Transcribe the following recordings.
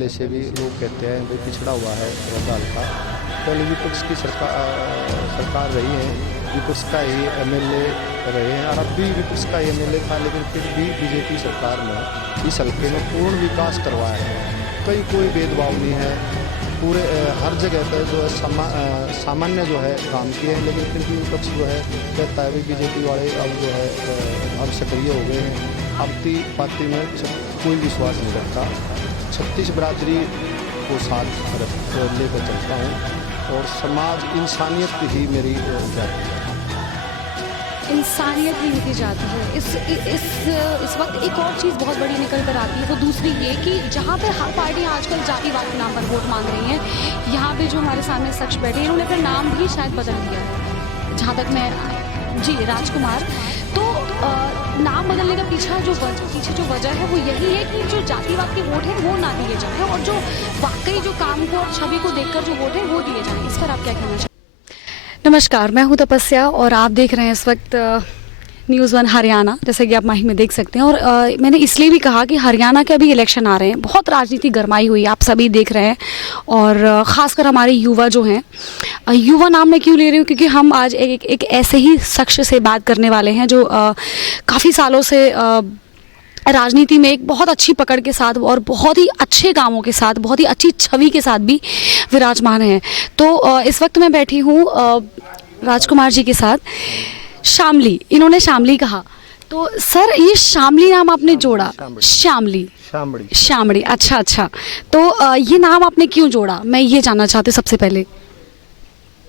पहले से भी लोग कहते हैं भाई पिछड़ा हुआ है बड़ौदा हल्का। पहले विपक्ष की सरकार रही है, विपक्ष का ही एमएलए रहे हैं और अब भी विपक्ष का एमएलए था, लेकिन फिर भी बीजेपी सरकार ने इस हल्के में पूर्ण विकास करवाया है। कहीं कोई भेदभाव नहीं है, पूरे हर जगह पर जो है सामान्य जो है काम किए हैं, लेकिन फिर भी विपक्ष जो है कहता है बीजेपी वाले अब जो है अब सक्रिय हो गए हैं, अब पार्टी में कोई विश्वास नहीं रखता। 36 बरादरी को साथ लेकर चलता हूँ और समाज इंसानियत ही मेरी जाति है। इंसानियत ही इनकी जाती है। इस वक्त एक और चीज़ बहुत बड़ी निकल कर आती है, वो दूसरी ये कि जहाँ पे हर पार्टी आजकल जातिवाद के नाम पर वोट मांग रही हैं, यहाँ पे जो हमारे सामने शख्स बैठे हैं इन्होंने अपना नाम भी शायद बदल दिया है, जहाँ तक मैं जी राजकुमार। तो नाम बदलने का पीछे जो वजह है वो यही है कि जो जातिवाद के वोट हैं वो ना दिए जाएं और जो वाकई जो काम को और छवि को देखकर जो वोट है वो दिए जाएं। इस पर आप क्या कहना चाहेंगे? नमस्कार, मैं हूं तपस्या और आप देख रहे हैं इस वक्त न्यूज़ 1 हरियाणा, जैसे कि आप माही में देख सकते हैं। और मैंने इसलिए भी कहा कि हरियाणा के अभी इलेक्शन आ रहे हैं, बहुत राजनीति गरमाई हुई आप सभी देख रहे हैं, और ख़ासकर हमारे युवा जो हैं, युवा नाम मैं क्यों ले रही हूँ क्योंकि हम आज एक ऐसे ही शख्स से बात करने वाले हैं जो काफ़ी सालों से राजनीति में एक बहुत अच्छी पकड़ के साथ और बहुत ही अच्छे कामों के साथ, बहुत ही अच्छी छवि के साथ भी विराजमान है। तो इस वक्त मैं बैठी हूँ राजकुमार जी के साथ। शामली, इन्होंने शामली कहा, तो सर ये शामली नाम आपने जोड़ा? शामली, अच्छा। तो ये नाम आपने क्यों जोड़ा, मैं ये जानना चाहती हूँ सबसे पहले।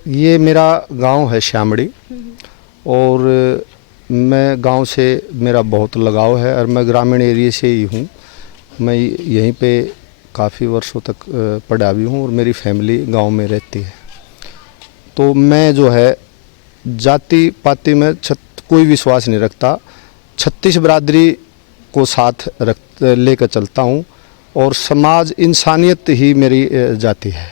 ये मेरा गांव है शामड़ी, और मैं गांव से मेरा बहुत लगाव है और मैं ग्रामीण एरिया से ही हूँ। मैं यहीं पे काफ़ी वर्षों तक पढ़ा भी हूँ और मेरी फैमिली गांव में रहती है। तो मैं जो है जाति पाति में कोई विश्वास नहीं रखता। 36 बरादरी को साथ लेकर चलता हूँ और समाज इंसानियत ही मेरी जाति है।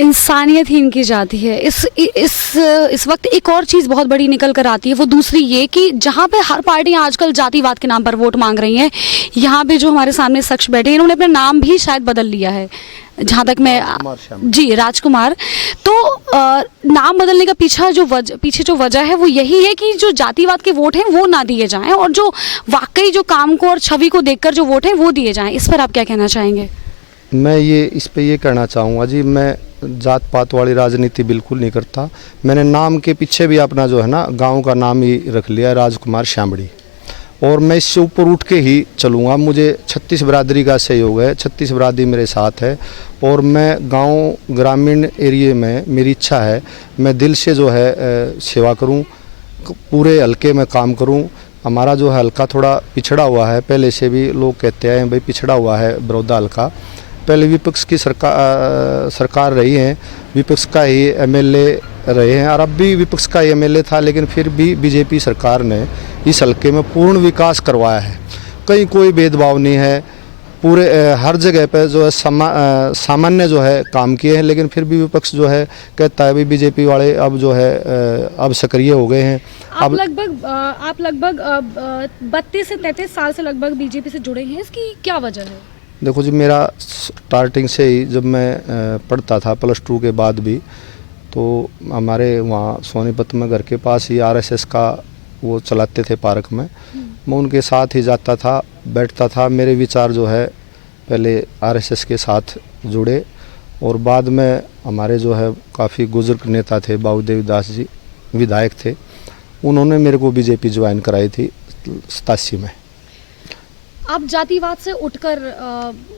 इंसानियत ही इनकी जाती है। इस वक्त एक और चीज़ बहुत बड़ी निकल कर आती है, वो दूसरी ये कि जहाँ पे हर पार्टी आजकल जातिवाद के नाम पर वोट मांग रही हैं, यहाँ पे जो हमारे सामने शख्स बैठे हैं इन्होंने अपना नाम भी शायद बदल लिया है, जहाँ तक मैं जी राजकुमार। तो नाम बदलने का पीछे जो वजह है वो यही है कि जो जातिवाद के वोट हैं वो ना दिए जाएं और जो वाकई जो काम को और छवि को देखकर जो वोट हैं वो दिए जाएं। इस पर आप क्या कहना चाहेंगे? मैं इस पे ये कहना चाहूँगा जी, मैं जात पात वाली राजनीति बिल्कुल नहीं करता। मैंने नाम के पीछे भी अपना जो है ना गांव का नाम ही रख लिया है, राजकुमार शामड़ी, और मैं इससे ऊपर उठ के ही चलूँगा। मुझे 36 बरादरी का सहयोग है, 36 बरादरी मेरे साथ है और मैं गांव ग्रामीण एरिए में मेरी इच्छा है मैं दिल से जो है सेवा करूं, पूरे हल्के में काम करूं। हमारा जो है हल्का थोड़ा पिछड़ा हुआ है, पहले से भी लोग कहते हैं भाई पिछड़ा हुआ है बड़ौदा हल्का। पहले विपक्ष की सरकार रही है, विपक्ष का ही एमएलए रहे हैं और अब भी विपक्ष का एमएलए था, लेकिन फिर भी बीजेपी सरकार ने इस हल्के में पूर्ण विकास करवाया है। कहीं कोई भेदभाव नहीं है, पूरे हर जगह पर जो है सामान्य जो है काम किए हैं, लेकिन फिर भी विपक्ष जो है कहता है बीजेपी वाले अब जो है अब सक्रिय हो गए हैं। आप लगभग 32 से 33 साल से लगभग बीजेपी से जुड़े हैं, इसकी क्या वजह है? देखो जी, मेरा स्टार्टिंग से ही जब मैं पढ़ता था +2 के बाद भी, तो हमारे वहाँ सोनीपत में घर के पास ही आरएसएस का वो चलाते थे पार्क में, मैं उनके साथ ही जाता था, बैठता था। मेरे विचार जो है पहले आरएसएस के साथ जुड़े और बाद में हमारे जो है काफ़ी बुजुर्ग नेता थे, बाबूदेव दास जी विधायक थे, उन्होंने मेरे को बीजेपी ज्वाइन कराई थी 87 में। आप जातिवाद से उठकर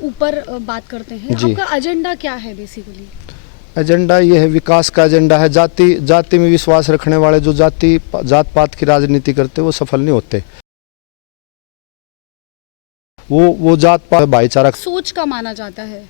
ऊपर बात करते हैं, आपका एजेंडा क्या है बेसिकली? एजेंडा ये है, विकास का एजेंडा है। जाति में विश्वास रखने वाले जो जात पात की राजनीति करते वो सफल नहीं होते। वो जात पात भाईचारा सोच का माना जाता है।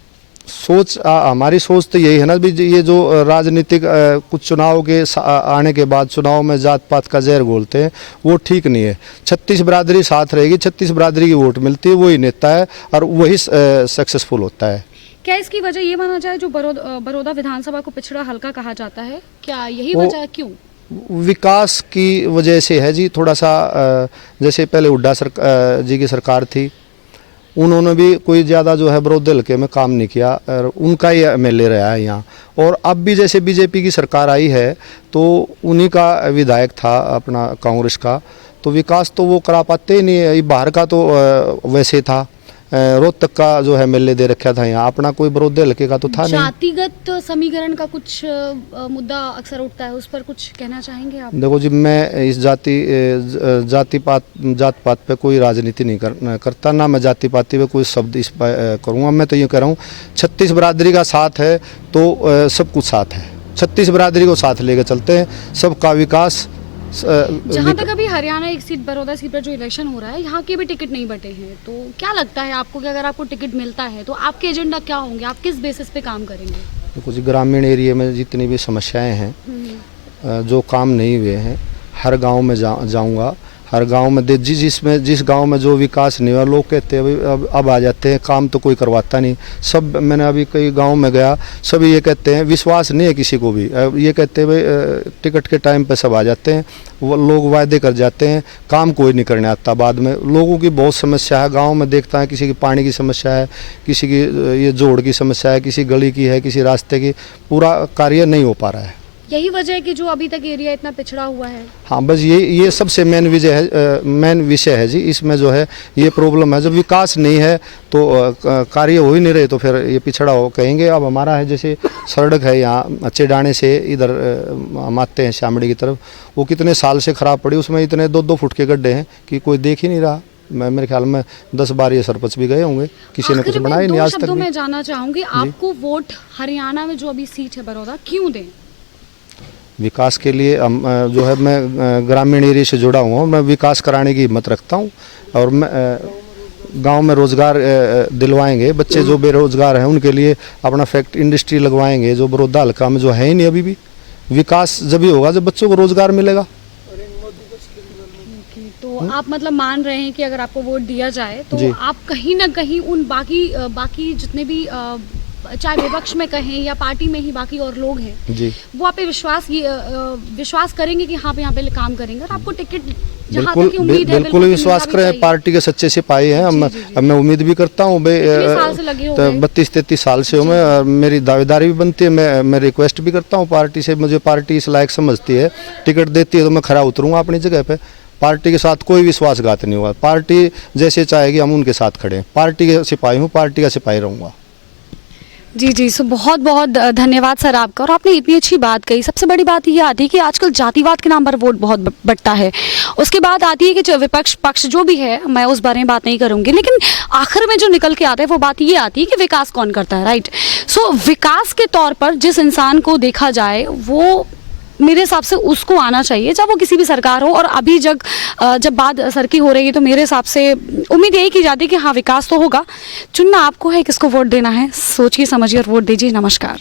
सोच हमारी सोच तो यही है ना भी, ये जो राजनीतिक कुछ चुनाव के आने के बाद चुनाव में जात पात का जहर घोलते हैं, वो ठीक नहीं है। 36 बरादरी साथ रहेगी, 36 बरादरी की वोट मिलती है, वही नेता है और वही सक्सेसफुल होता है। क्या इसकी वजह ये माना जाए जो बड़ौदा विधानसभा को पिछड़ा हल्का कहा जाता है, क्या यही वजह है? क्यों? विकास की वजह से है जी। थोड़ा सा जैसे पहले हुड्डा जी की सरकार थी, उन्होंने भी कोई ज़्यादा जो है विरोधी हल्के में काम नहीं किया और उनका ही MLA रहा है यहाँ। और अब भी जैसे बीजेपी की सरकार आई है तो उन्हीं का विधायक था अपना कांग्रेस का, तो विकास तो वो करा पाते ही नहीं है। बाहर का तो वैसे था, रोहतक का जो है MLA दे रखा था, यहाँ अपना कोई विरोधी हल्के का तो था नहीं। जातिगत समीकरण का कुछ मुद्दा अक्सर उठता है, उस पर कुछ कहना चाहेंगे आप? देखो जी, मैं इस जात पात पे कोई राजनीति नहीं करता, ना मैं जाति पाति पे कोई शब्द इस पर करूँगा। मैं तो ये कह रहा हूँ 36 बिरादरी का साथ है तो सब कुछ साथ है, 36 बिरादरी को साथ लेकर चलते हैं, सबका विकास। जहाँ तक अभी हरियाणा एक सीट बड़ौदा सीट पर जो इलेक्शन हो रहा है, यहाँ के भी टिकट नहीं बटे हैं, तो क्या लगता है आपको कि अगर आपको टिकट मिलता है तो आपके एजेंडा क्या होंगे, आप किस बेसिस पे काम करेंगे? देखो जी, ग्रामीण एरिया में जितनी भी समस्याएं हैं, जो काम नहीं हुए हैं, हर गांव में जाऊंगा, हर गांव में जिस गांव में जो विकास नहीं हुआ, लोग कहते हैं भाई अब आ जाते हैं, काम तो कोई करवाता नहीं। सब मैंने अभी कई गांव में गया, सभी ये कहते हैं, विश्वास नहीं है किसी को भी, ये कहते हैं भाई टिकट के टाइम पे सब आ जाते हैं, वो लोग वायदे कर जाते हैं, काम कोई नहीं करने आता। बाद में लोगों की बहुत समस्या है गाँव में, देखता है किसी की पानी की समस्या है, किसी की ये जोड़ की समस्या है, किसी गली की है, किसी रास्ते की, पूरा कार्य नहीं हो पा रहा है। यही वजह है कि जो अभी तक एरिया इतना पिछड़ा हुआ है? हाँ, बस ये सबसे मेन विषय है जी। इसमें जो है ये प्रॉब्लम है, जब विकास नहीं है तो कार्य हो ही नहीं रहे, तो फिर ये पिछड़ा हो कहेंगे। अब हमारा है जैसे सड़क है यहाँ चेडाने से इधर हम आते हैं शामड़ी की तरफ, वो कितने साल से ख़राब पड़ी, उसमें इतने 2-2 फुट के गड्ढे हैं कि कोई देख ही नहीं रहा। मेरे ख्याल में 10 बार ये सरपंच भी गए होंगे, किसी ने कुछ बनाया नहीं आज तक। मैं जानना चाहूँगी, आपको वोट हरियाणा में जो अभी सीट है बड़ौदा, क्यों दें? विकास के लिए हम जो है, मैं ग्रामीण एरिया से जुड़ा हुआ हूँ, मैं विकास कराने की हिम्मत रखता हूँ। और मैं गांव में रोज़गार दिलवाएंगे, बच्चे जो बेरोज़गार हैं उनके लिए अपना फैक्ट्री इंडस्ट्री लगवाएंगे, जो बड़ौदा हल्का में जो है ही नहीं अभी भी। विकास जब ही होगा जब बच्चों को रोज़गार मिलेगा। तो आप मतलब मान रहे हैं कि अगर आपको वोट दिया जाए तो आप कहीं ना कहीं उन बाकी जितने भी चाहे विपक्ष में कहें या पार्टी में ही बाकी और लोग हैं जी, वो आप पे विश्वास करेंगे कि हाँ पे यहाँ पे काम करेंगे और आपको टिकट जहाँ तक की उम्मीद है बिल्कुल विश्वास करें। पार्टी के सच्चे सिपाही हैं, मैं उम्मीद भी करता हूँ। 32-33 साल से हूँ मैं, मेरी दावेदारी भी बनती है। मैं रिक्वेस्ट भी करता हूँ पार्टी से, मुझे पार्टी इस लायक समझती है, टिकट देती है तो मैं खरा उतरूँगा अपनी जगह पे। पार्टी के साथ कोई विश्वासघात नहीं हुआ, पार्टी जैसे चाहेगी हम उनके साथ खड़े हैं। पार्टी के सिपाही हूँ, पार्टी का सिपाही रहूँगा। जी सो बहुत बहुत धन्यवाद सर आपका। और आपने इतनी अच्छी बात कही। सबसे बड़ी बात ये आती है कि आजकल जातिवाद के नाम पर वोट बहुत बंटता है। उसके बाद आती है कि जो विपक्ष पक्ष जो भी है, मैं उस बारे में बात नहीं करूंगी, लेकिन आखिर में जो निकल के आता है वो बात ये आती है कि विकास कौन करता है, राइट। सो विकास के तौर पर जिस इंसान को देखा जाए वो मेरे हिसाब से उसको आना चाहिए, जब वो किसी भी सरकार हो। और अभी जब बात सर की हो रही है तो मेरे हिसाब से उम्मीद यही की जाती है कि हाँ विकास तो होगा। चुनना आपको है, किसको वोट देना है, सोचिए समझिए और वोट दीजिए। नमस्कार।